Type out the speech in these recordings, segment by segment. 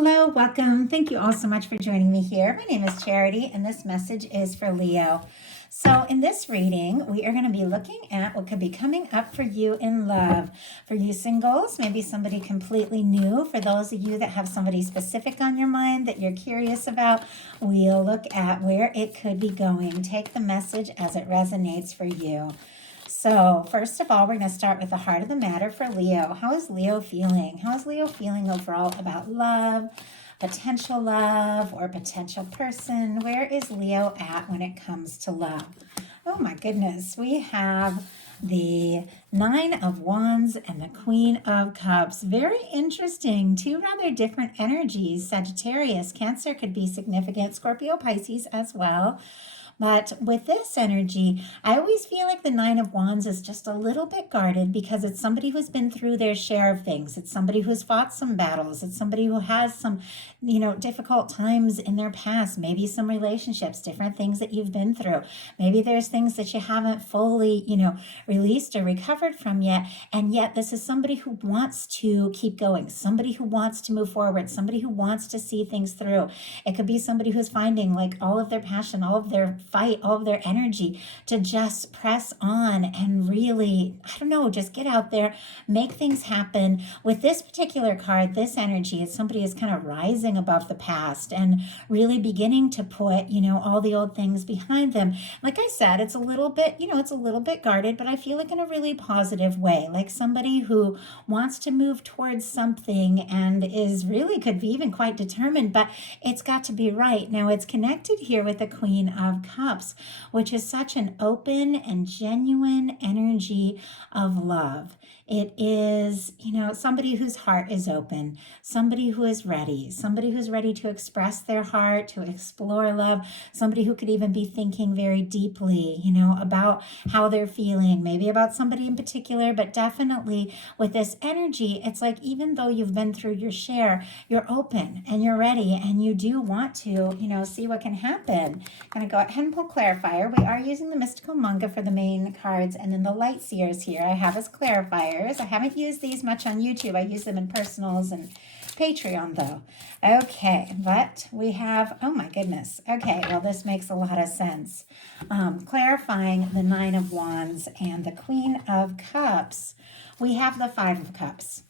Hello, welcome. Thank you all so much for joining me here. My name is Charity, and this message is for Leo. So, in this reading, we are going to be looking at what could be coming up for you in love. For you singles, maybe somebody completely new. For those of you that have somebody specific on your mind that you're curious about, we'll look at where it could be going. Take the message as it resonates for you. So, first of all, we're going to start with the heart of the matter for Leo. How is Leo feeling? How is Leo feeling overall about love, potential love, or potential person? Where is Leo at when it comes to love? Oh my goodness, we have the Nine of Wands and the Queen of Cups. Very interesting. Two rather different energies. Sagittarius, Cancer could be significant. Scorpio, Pisces as well. But with this energy, I always feel like the Nine of Wands is just a little bit guarded because it's somebody who's been through their share of things. It's somebody who's fought some battles. It's somebody who has some, difficult times in their past, maybe some relationships, different things that you've been through. Maybe there's things that you haven't fully, released or recovered from yet. And yet this is somebody who wants to keep going, somebody who wants to move forward, somebody who wants to see things through. It could be somebody who's finding like all of their passion, all of their fight, all of their energy to just press on and really, just get out there, make things happen. With this particular card, this energy is somebody is kind of rising above the past and really beginning to put, all the old things behind them. Like I said, it's a little bit, it's a little bit guarded, but I feel like in a really positive way, like somebody who wants to move towards something and is really could be even quite determined, but it's got to be right. Now it's connected here with the Queen of Cups, which is such an open and genuine energy of love. It is, somebody whose heart is open, somebody who is ready, somebody who's ready to express their heart, to explore love, somebody who could even be thinking very deeply, about how they're feeling, maybe about somebody in particular, but definitely with this energy, it's like even though you've been through your share, you're open and you're ready and you do want to, see what can happen. I'm going to go ahead and pull clarifier. We are using the Mystical Manga for the main cards, and then the Light Seers here I have as clarifiers. I haven't used these much on YouTube. I use them in personals and Patreon though. Okay, but we have, oh my goodness. Okay, well this makes a lot of sense. Clarifying the Nine of Wands and the Queen of Cups, we have the Five of Cups.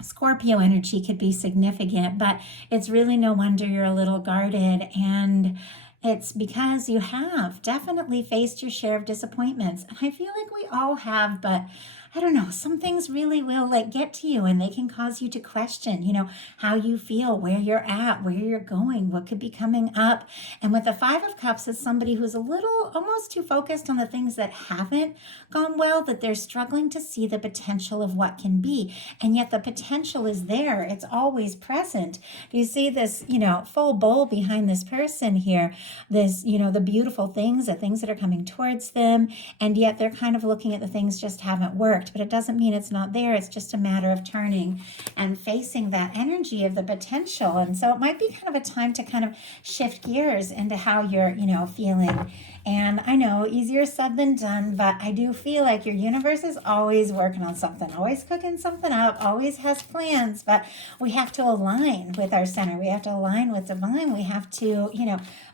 Scorpio energy could be significant, but it's really no wonder you're a little guarded, and it's because you have definitely faced your share of disappointments. And I feel like we all have, but I don't know, some things really will get to you and they can cause you to question, how you feel, where you're at, where you're going, what could be coming up. And with the Five of Cups, it's somebody who's a little almost too focused on the things that haven't gone well, that they're struggling to see the potential of what can be. And yet the potential is there. It's always present. Do you see this, full bowl behind this person here? This, the beautiful things, the things that are coming towards them. And yet they're kind of looking at the things just haven't worked. But it doesn't mean it's not there. It's just a matter of turning and facing that energy of the potential. And so it might be kind of a time to kind of shift gears into how you're, feeling. And I know easier said than done, but I do feel like your universe is always working on something, always cooking something up, always has plans, but we have to align with our center. We have to align with divine. We have to,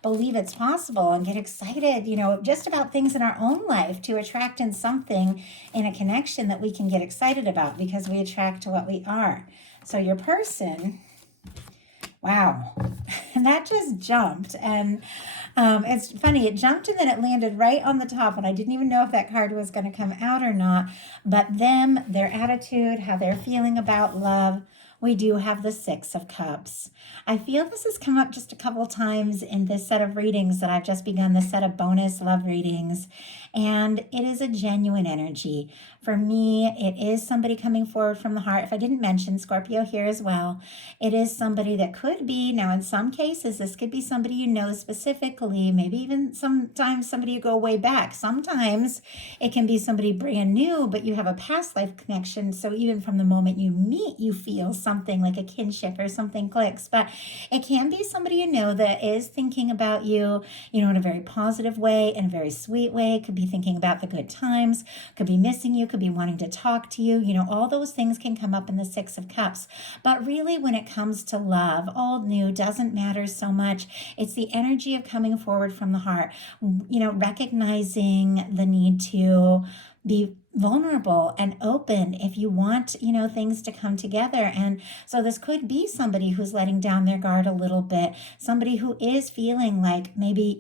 believe it's possible and get excited, just about things in our own life to attract in something in a connection that we can get excited about because we attract to what we are. So your person, wow, that just jumped. And it's funny, it jumped and then it landed right on the top, and I didn't even know if that card was going to come out or not. But them, their attitude, how they're feeling about love, we do have the Six of Cups. I feel this has come up just a couple times in this set of readings that I've just begun, this set of bonus love readings. And it is a genuine energy. For me, it is somebody coming forward from the heart. If I didn't mention Scorpio here as well, it is somebody that could be, now in some cases, this could be somebody you know specifically, maybe even sometimes somebody you go way back. Sometimes it can be somebody brand new, but you have a past life connection. So even from the moment you meet, you feel something something like a kinship or something clicks. But it can be somebody you know that is thinking about you, in a very positive way, in a very sweet way. Could be thinking about the good times, could be missing you, could be wanting to talk to you. All those things can come up in the Six of Cups. But really, when it comes to love, old, new, doesn't matter so much. It's the energy of coming forward from the heart, recognizing the need to be vulnerable and open if you want, things to come together. And so this could be somebody who's letting down their guard a little bit, somebody who is feeling like maybe,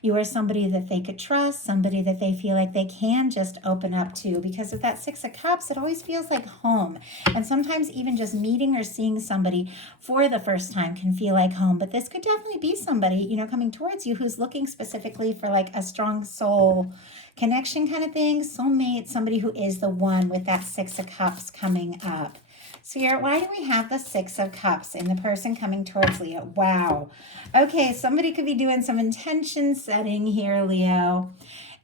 you are somebody that they could trust, somebody that they feel like they can just open up to, because with that Six of Cups, it always feels like home. And sometimes even just meeting or seeing somebody for the first time can feel like home. But this could definitely be somebody, coming towards you who's looking specifically for like a strong soul connection kind of thing, soulmate, somebody who is the one with that Six of Cups coming up. Spirit, why do we have the Six of Cups in the person coming towards Leo? Wow. Okay, somebody could be doing some intention setting here, Leo.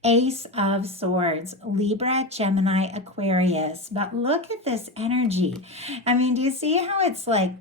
Ace of Swords, Libra, Gemini, Aquarius. But look at this energy. I mean, do you see how it's like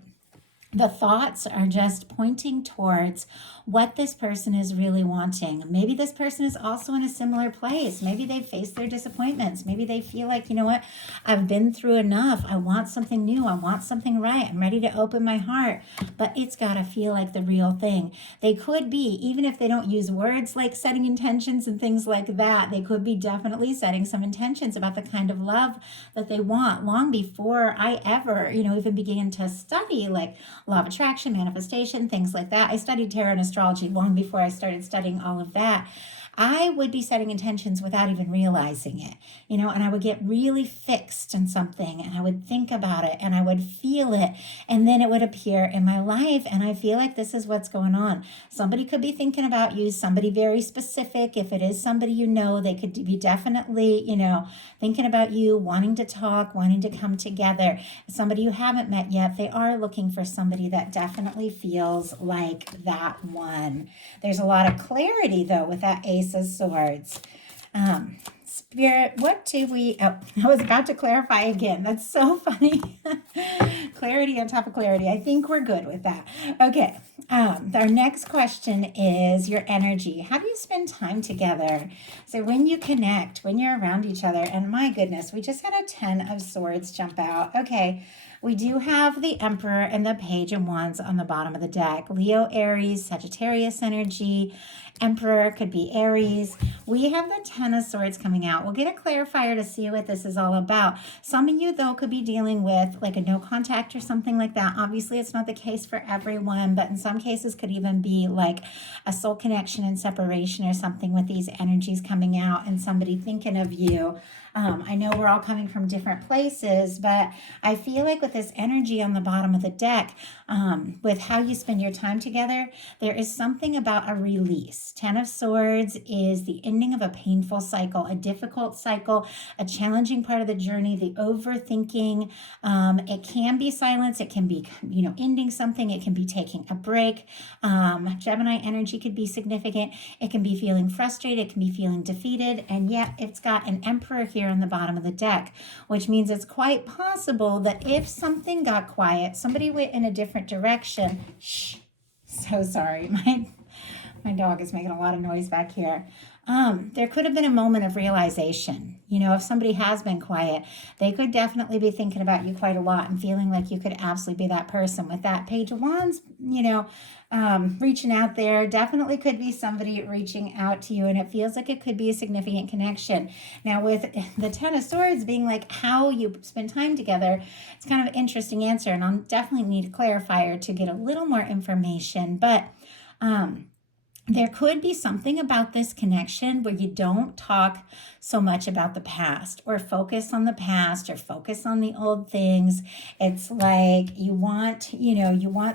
the thoughts are just pointing towards what this person is really wanting? Maybe this person is also in a similar place. Maybe they face their disappointments. Maybe they feel like, what, I've been through enough. I want something new. I want something right. I'm ready to open my heart, but it's got to feel like the real thing. They could be, even if they don't use words like setting intentions and things like that, they could be definitely setting some intentions about the kind of love that they want long before I ever, even began to study like law of attraction, manifestation, things like that. I studied tarot and astrology long before I started studying all of that. I would be setting intentions without even realizing it, and I would get really fixed in something, and I would think about it, and I would feel it, and then it would appear in my life. And I feel like this is what's going on. Somebody could be thinking about you, somebody very specific. If it is somebody they could be definitely, thinking about you, wanting to talk, wanting to come together. Somebody you haven't met yet, they are looking for somebody that definitely feels like that one. There's a lot of clarity, though, with that Ace of Swords. Spirit, what do we... Oh, I was about to clarify again. That's so funny. Clarity on top of clarity. I think we're good with that. Okay. Our next question is your energy. How do you spend time together? So when you connect, when you're around each other, and my goodness, we just had a 10 of Swords jump out. Okay. We do have the Emperor and the Page of Wands on the bottom of the deck. Leo, Aries, Sagittarius energy. Emperor could be Aries. We have the 10 of Swords coming out. We'll get a clarifier to see what this is all about. Some of you, though, could be dealing with like a no contact or something like that. Obviously, it's not the case for everyone, but in some cases could even be like a soul connection and separation or something with these energies coming out and somebody thinking of you. I know we're all coming from different places, but I feel like with this energy on the bottom of the deck, with how you spend your time together, there is something about a release. 10 of Swords is the ending of a painful cycle, a difficult cycle, a challenging part of the journey, the overthinking. It can be silence. It can be, ending something. It can be taking a break. Gemini energy could be significant. It can be feeling frustrated. It can be feeling defeated. And yet it's got an Emperor here on the bottom of the deck, which means it's quite possible that if something got quiet, somebody went in a different direction. Shh. So sorry. My dog is making a lot of noise back here. There could have been a moment of realization. If somebody has been quiet, they could definitely be thinking about you quite a lot and feeling like you could absolutely be that person. With that Page of Wands, reaching out there, definitely could be somebody reaching out to you, and it feels like it could be a significant connection. Now, with the 10 of Swords being like how you spend time together, it's kind of an interesting answer, and I'll definitely need a clarifier to get a little more information, but there could be something about this connection where you don't talk so much about the past or focus on the past or focus on the old things. It's like you want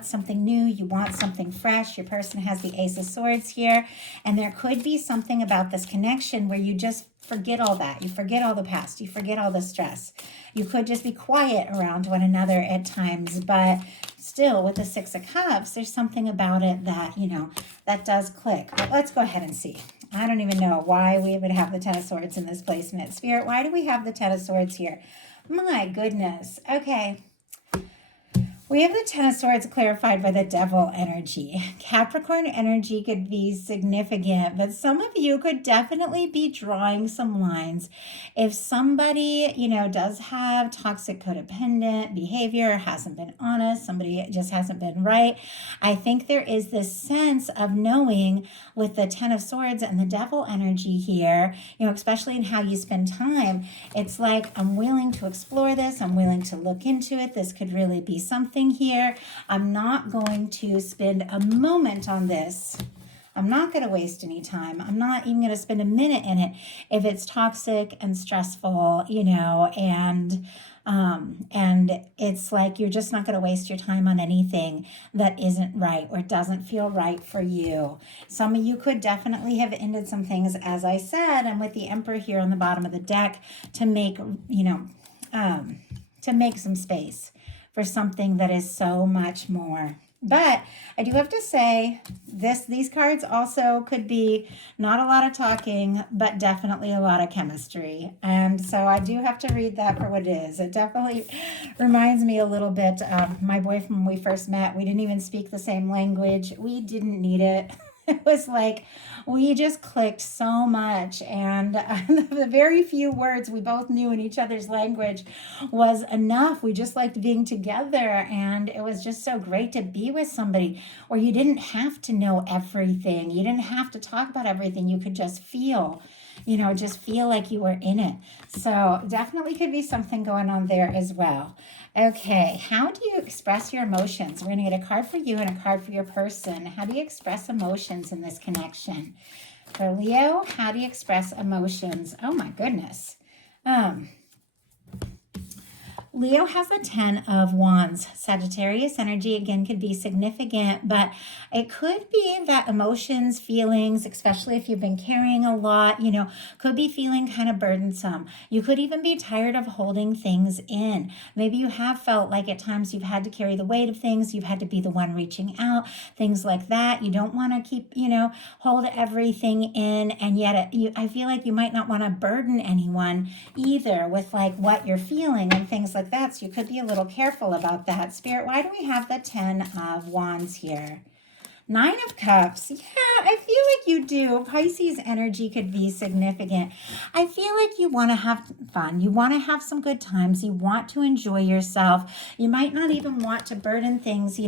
something new, you want something fresh. Your person has the Ace of Swords here, and there could be something about this connection where you just forget all that. You forget all the past. You forget all the stress. You could just be quiet around one another at times, but still with the Six of Cups, there's something about it that, that does click. But let's go ahead and see. I don't even know why we would have the 10 of Swords in this placement. Spirit, why do we have the 10 of Swords here? My goodness. Okay. We have the Ten of Swords clarified by the Devil energy. Capricorn energy could be significant, but some of you could definitely be drawing some lines. If somebody, does have toxic codependent behavior, hasn't been honest, somebody just hasn't been right, I think there is this sense of knowing with the Ten of Swords and the Devil energy here, especially in how you spend time, it's like, I'm willing to explore this. I'm willing to look into it. This could really be something here. I'm not going to spend a moment on this. I'm not going to waste any time. I'm not even going to spend a minute in it if it's toxic and stressful, and it's like you're just not going to waste your time on anything that isn't right or doesn't feel right for you. Some of you could definitely have ended some things, as I said, and with the Emperor here on the bottom of the deck to make, to make some space for something that is so much more. But I do have to say these cards also could be not a lot of talking, but definitely a lot of chemistry. And so I do have to read that for what it is. It definitely reminds me a little bit of my boyfriend when we first met. We didn't even speak the same language. We didn't need it. It was like we just clicked so much, and the very few words we both knew in each other's language was enough. We just liked being together, and it was just so great to be with somebody where you didn't have to know everything. You didn't have to talk about everything. You could just feel, just feel like you were in it. So definitely could be something going on there as well. Okay, how do you express your emotions? We're going to get a card for you and a card for your person. How do you express emotions in this connection? For Leo, how do you express emotions? Oh my goodness. Leo has the 10 of Wands. Sagittarius energy, again, could be significant, but it could be that emotions, feelings, especially if you've been carrying a lot, could be feeling kind of burdensome. You could even be tired of holding things in. Maybe you have felt like at times you've had to carry the weight of things. You've had to be the one reaching out, things like that. You don't want to keep, hold everything in. And yet I feel like you might not want to burden anyone either with like what you're feeling and things like that, so you could be a little careful about that. Spirit, why do we have the 10 of Wands here? 9 of Cups. Yeah, I feel like you do. Pisces energy could be significant. I feel like you want to have fun. You want to have some good times. You want to enjoy yourself. You might not even want to burden things,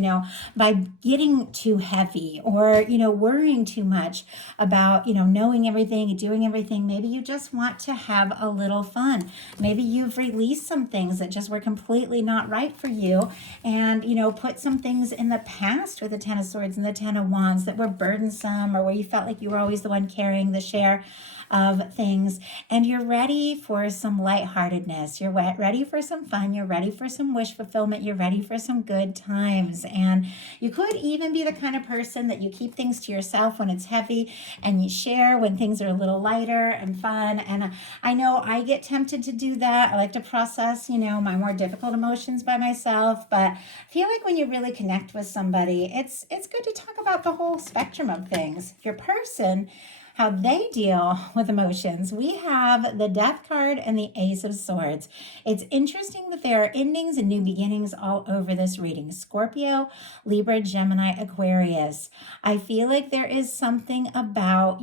by getting too heavy or, worrying too much about, knowing everything and doing everything. Maybe you just want to have a little fun. Maybe you've released some things that just were completely not right for you and, put some things in the past with the 10 of Swords and the 10 of Wands that were burdensome or where you felt like you were always the one carrying the share of things, and you're ready for some lightheartedness. You're ready for some fun. You're ready for some wish fulfillment. You're ready for some good times. And you could even be the kind of person that you keep things to yourself when it's heavy and you share when things are a little lighter and fun. And I know I get tempted to do that. I like to process, my more difficult emotions by myself, but I feel like when you really connect with somebody, it's good to talk about the whole spectrum of things. Your person, how they deal with emotions. We have the Death card and the Ace of Swords. It's interesting that there are endings and new beginnings all over this reading. Scorpio, Libra, Gemini, Aquarius. I feel like there is something about,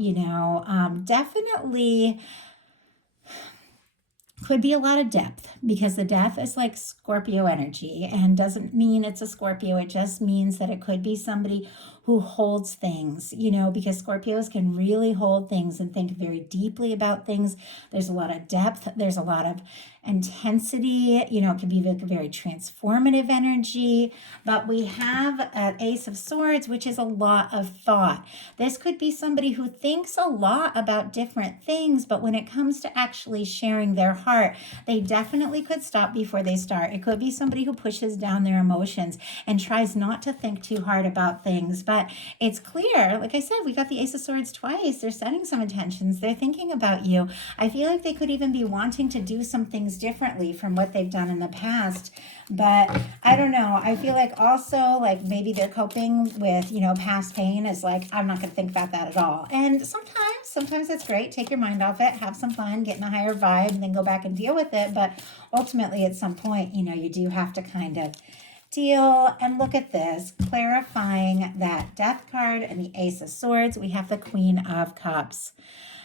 definitely could be a lot of depth because the Death is like Scorpio energy and doesn't mean it's a Scorpio. It just means that it could be somebody who holds things, because Scorpios can really hold things and think very deeply about things. There's a lot of depth. There's a lot of intensity. It can be like a very transformative energy. But we have an Ace of Swords, which is a lot of thought. This could be somebody who thinks a lot about different things, but when it comes to actually sharing their heart, they definitely could stop before they start. It could be somebody who pushes down their emotions and tries not to think too hard about things. But it's clear, like I said, we got the Ace of Swords twice. They're setting some intentions. They're thinking about you. I feel like they could even be wanting to do some things differently from what they've done in the past. But I don't know. I feel like also like maybe they're coping with, past pain is like, I'm not going to think about that at all. And sometimes it's great. Take your mind off it, have some fun, get in a higher vibe, and then go back and deal with it. But ultimately at some point, you do have to kind of deal. And look at this, clarifying that Death card and the Ace of Swords. We have the Queen of Cups.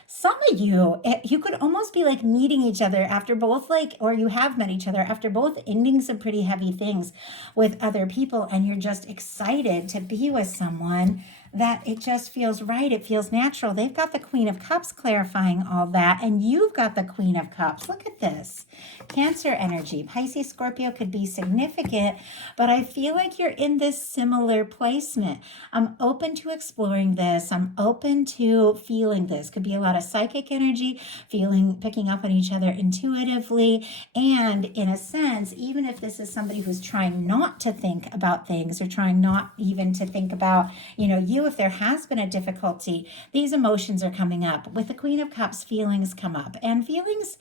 Some of you, you could almost be like meeting each other after both, like, or you have met each other after both ending some pretty heavy things with other people, and you're just excited to be with someone that it just feels right. It feels natural. They've got the Queen of Cups clarifying all that, and you've got the Queen of Cups. Look at this. Cancer energy. Pisces, Scorpio could be significant, but I feel like you're in this similar placement. I'm open to exploring this. I'm open to feeling this. Could be a lot of psychic energy, picking up on each other intuitively. And in a sense, even if this is somebody who's trying not to think about things or trying not even to think about, you, if there has been a difficulty, these emotions are coming up. With the Queen of Cups, feelings come up. And feelings,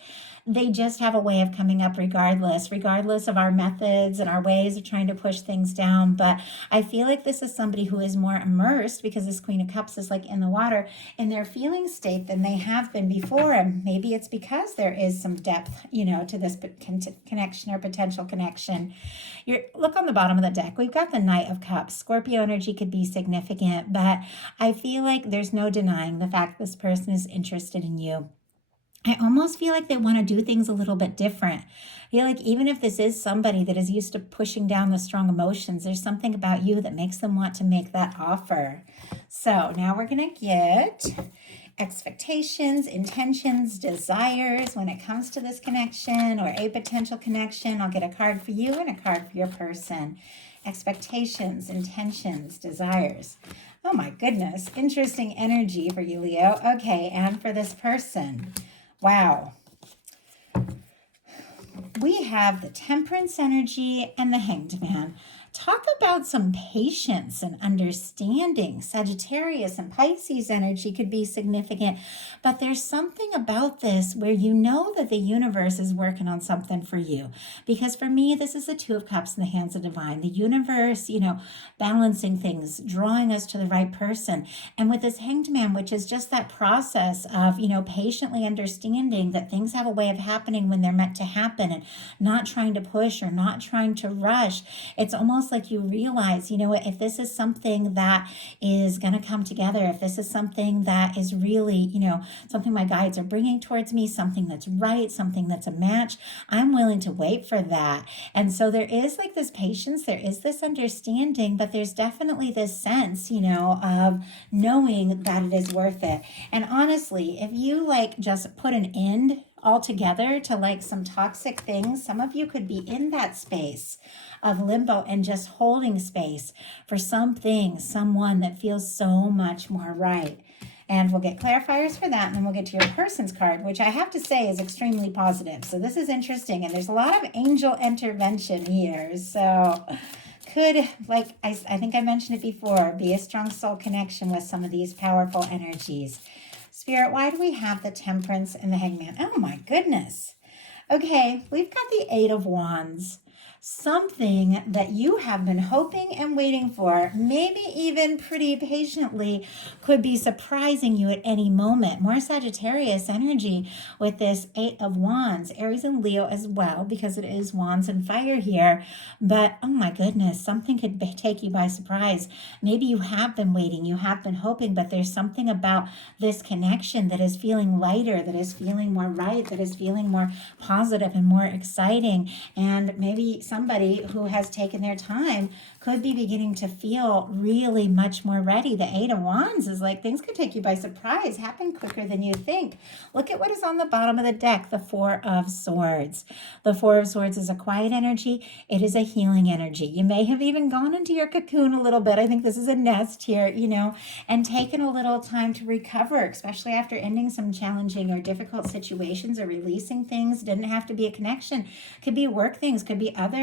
they just have a way of coming up regardless of our methods and our ways of trying to push things down. But I feel like this is somebody who is more immersed, because this Queen of Cups is like in the water, in their feeling state than they have been before. And maybe it's because there is some depth, to this connection or potential connection. Look on the bottom of the deck. We've got the Knight of Cups. Scorpio energy could be significant, but I feel like there's no denying the fact this person is interested in you. I almost feel like they want to do things a little bit different. I feel like even if this is somebody that is used to pushing down the strong emotions, there's something about you that makes them want to make that offer. So now we're going to get expectations, intentions, desires when it comes to this connection or a potential connection. I'll get a card for you and a card for your person. Expectations, intentions, desires. Oh my goodness, interesting energy for you, Leo. Okay, and for this person. Wow. We have the Temperance energy and the Hanged Man. Talk about some patience and understanding. Sagittarius and Pisces energy could be significant, but there's something about this where you know that the universe is working on something for you. Because for me, this is the Two of Cups in the hands of divine. The universe, balancing things, drawing us to the right person. And with this Hanged Man, which is just that process of, patiently understanding that things have a way of happening when they're meant to happen, and not trying to push or not trying to rush. It's almost like you realize, if this is something that is going to come together, if this is something that is really, something my guides are bringing towards me, something that's right, something that's a match, I'm willing to wait for that. And so there is like this patience, there is this understanding, but there's definitely this sense, of knowing that it is worth it. And honestly, if you just put an end altogether to some toxic things, some of you could be in that space of limbo and just holding space for something, someone that feels so much more right. And we'll get clarifiers for that, and then we'll get to your person's card, which I have to say is extremely positive. So this is interesting, and there's a lot of angel intervention here. So could, I think I mentioned it before, be a strong soul connection with some of these powerful energies. Spirit, why do we have the Temperance and the Hangman? Oh my goodness. Okay, we've got the Eight of Wands. Something that you have been hoping and waiting for, maybe even pretty patiently, could be surprising you at any moment. More Sagittarius energy with this Eight of Wands. Aries and Leo as well, because it is Wands and fire here. But oh my goodness, something could take you by surprise. Maybe you have been waiting, you have been hoping, but there's something about this connection that is feeling lighter, that is feeling more right, that is feeling more positive and more exciting. And maybe somebody who has taken their time could be beginning to feel really much more ready. The Eight of Wands is things could take you by surprise, happen quicker than you think. Look at what is on the bottom of the deck, the Four of Swords. The Four of Swords is a quiet energy. It is a healing energy. You may have even gone into your cocoon a little bit. I think this is a nest here, and taken a little time to recover, especially after ending some challenging or difficult situations or releasing things. Didn't have to be a connection. Could be work things, could be other,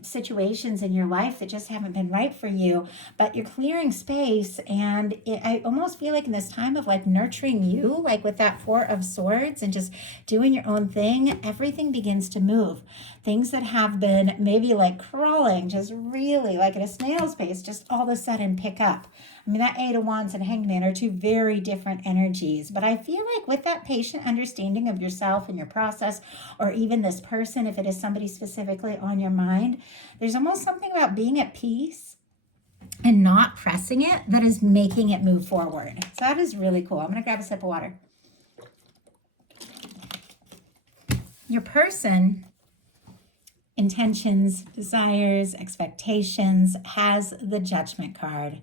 situations in your life that just haven't been right for you, but you're clearing space. And I almost feel like in this time of nurturing you, with that Four of Swords and just doing your own thing, everything begins to move. things that have been maybe like crawling, just really like at a snail's pace, just all of a sudden pick up. I mean, that Eight of Wands and Hangman are two very different energies, but I feel like with that patient understanding of yourself and your process, or even this person, if it is somebody specifically on your mind, there's almost something about being at peace and not pressing it that is making it move forward. So that is really cool. I'm going to grab a sip of water. Your person, intentions, desires, expectations, has the Judgment card.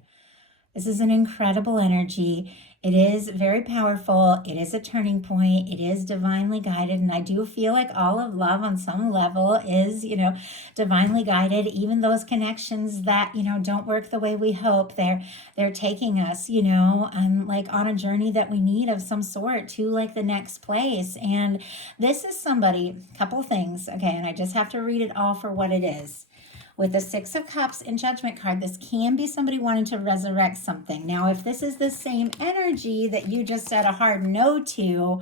This is an incredible energy. It is very powerful. It is a turning point. It is divinely guided. And I do feel like all of love on some level is, divinely guided. Even those connections that, don't work the way we hope, they're taking us, like on a journey that we need of some sort to like the next place. And this is somebody, couple things. Okay. And I just have to read it all for what it is. With the Six of Cups and Judgment card, this can be somebody wanting to resurrect something. Now, if this is the same energy that you just said a hard no to,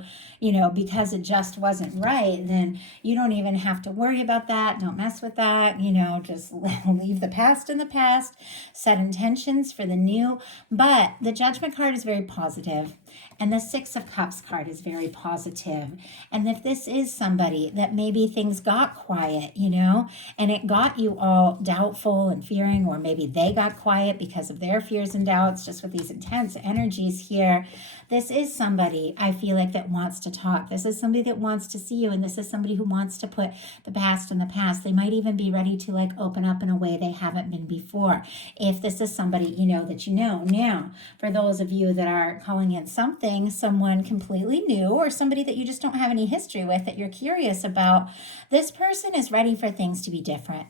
because it just wasn't right, then you don't even have to worry about that. Don't mess with that. Just leave the past in the past, set intentions for the new. But the Judgment card is very positive. And the Six of Cups card is very positive. And if this is somebody that maybe things got quiet, and it got you all doubtful and fearing, or maybe they got quiet because of their fears and doubts, just with these intense energies here, this is somebody I feel like that wants to talk. This is somebody that wants to see you. And this is somebody who wants to put the past in the past. They might even be ready to like open up in a way they haven't been before. If this is somebody, that now, for those of you that are calling in someone completely new, or somebody that you just don't have any history with that you're curious about, this person is ready for things to be different.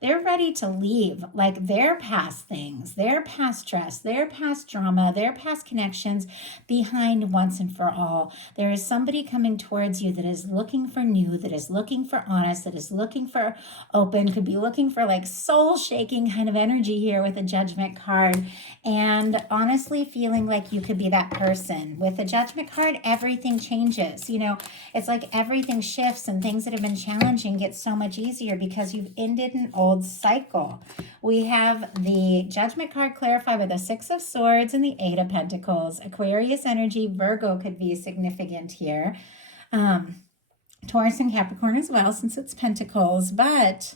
They're ready to leave like their past things, their past stress, their past drama, their past connections behind once and for all. There is somebody coming towards you that is looking for new, that is looking for honest, that is looking for open, could be looking for like soul shaking kind of energy here with a Judgment card. And honestly feeling like you could be that person. With the Judgment card, everything changes. It's like everything shifts, and things that have been challenging get so much easier because you've ended an old cycle. We have the Judgment card clarified with the Six of Swords and the Eight of Pentacles. Aquarius energy, Virgo could be significant here. Taurus and Capricorn as well, since it's Pentacles. But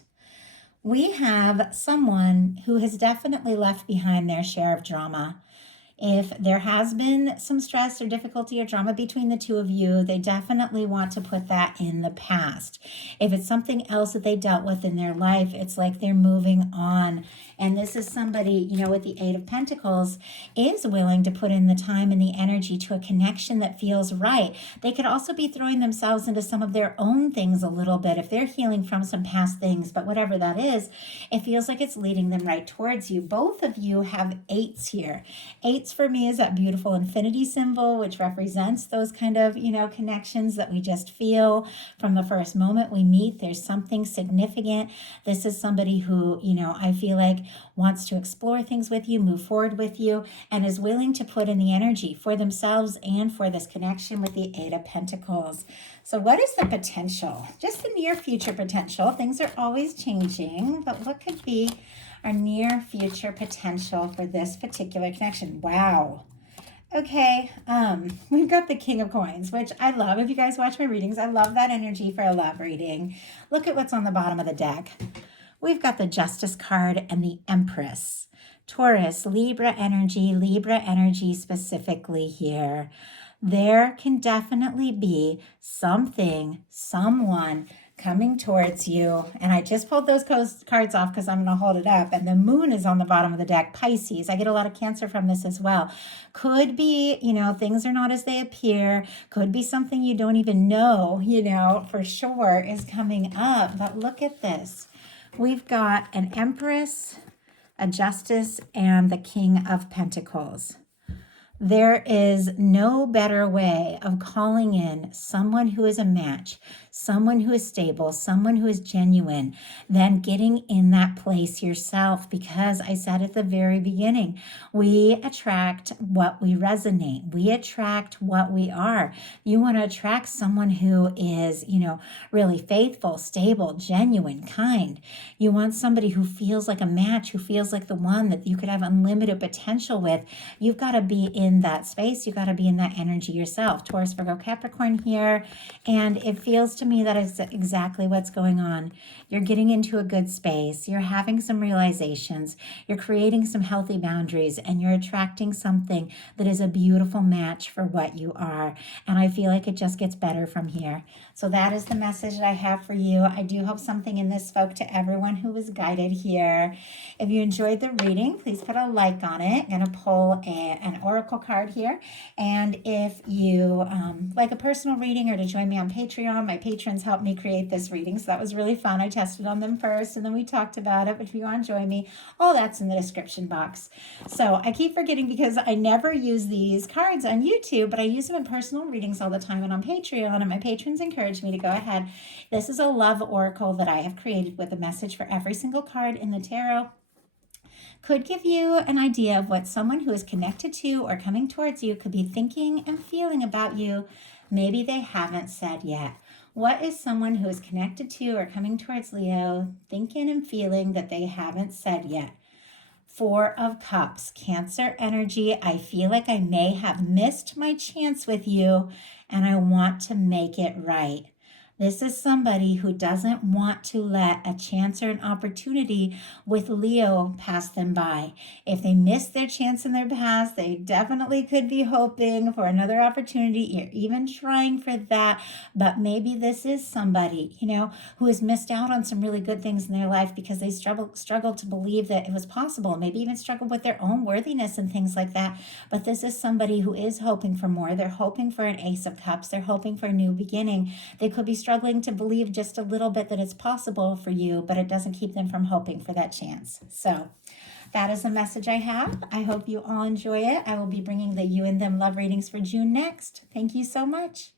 we have someone who has definitely left behind their share of drama. If there has been some stress or difficulty or drama between the two of you, they definitely want to put that in the past. If it's something else that they dealt with in their life, it's like they're moving on. And this is somebody, with the Eight of Pentacles, is willing to put in the time and the energy to a connection that feels right. They could also be throwing themselves into some of their own things a little bit if they're healing from some past things. But whatever that is, it feels like it's leading them right towards you. Both of you have eights here. Eights for me is that beautiful infinity symbol, which represents those kind of, connections that we just feel from the first moment we meet. There's something significant. This is somebody who, I feel like wants to explore things with you, move forward with you, and is willing to put in the energy for themselves and for this connection with the Eight of Pentacles. So what is the potential? Just the near future potential. Things are always changing, but what could be our near future potential for this particular connection? Wow. Okay, we've got the King of Coins, which I love. If you guys watch my readings, I love that energy for a love reading. Look at what's on the bottom of the deck. We've got the Justice card and the Empress. Taurus, Libra energy specifically here. There can definitely be something, someone coming towards you. And I just pulled those cards off because I'm going to hold it up. And the Moon is on the bottom of the deck. Pisces. I get a lot of Cancer from this as well. Could be, things are not as they appear. Could be something you don't even know, for sure is coming up. But look at this. We've got an Empress, a Justice, and the King of Pentacles. There is no better way of calling in someone who is a match, someone who is stable, someone who is genuine, then getting in that place yourself. Because I said at the very beginning, we attract what we resonate. We attract what we are. You want to attract someone who is, really faithful, stable, genuine, kind. You want somebody who feels like a match, who feels like the one that you could have unlimited potential with. You've got to be in that space. You've got to be in that energy yourself. Taurus, Virgo, Capricorn here. And it feels to me that is exactly what's going on. You're getting into a good space. You're having some realizations. You're creating some healthy boundaries, and you're attracting something that is a beautiful match for what you are. And I feel like it just gets better from here. So that is the message that I have for you. I do hope something in this spoke to everyone who was guided here. If you enjoyed the reading, please put a like on it. I'm going to pull an oracle card here. And if you like a personal reading or to join me on Patreon, my patrons helped me create this reading. So that was really fun. I tested on them first and then we talked about it. But if you want to join me, all that's in the description box. So I keep forgetting because I never use these cards on YouTube, but I use them in personal readings all the time and on Patreon. And my patrons encourage me to go ahead. This is a love oracle that I have created with a message for every single card in the tarot. Could give you an idea of what someone who is connected to or coming towards you could be thinking and feeling about you. Maybe they haven't said yet. What is someone who is connected to or coming towards Leo thinking and feeling that they haven't said yet? Four of Cups, Cancer energy. I feel like I may have missed my chance with you and I want to make it right. This is somebody who doesn't want to let a chance or an opportunity with Leo pass them by. If they missed their chance in their past, they definitely could be hoping for another opportunity. You're even trying for that. But maybe this is somebody, who has missed out on some really good things in their life because they struggled to believe that it was possible. Maybe even struggled with their own worthiness and things like that. But this is somebody who is hoping for more. They're hoping for an Ace of Cups. They're hoping for a new beginning. They could be struggling to believe just a little bit that it's possible for you, but it doesn't keep them from hoping for that chance. So that is the message I have. I hope you all enjoy it. I will be bringing the You and Them love readings for June next. Thank you so much.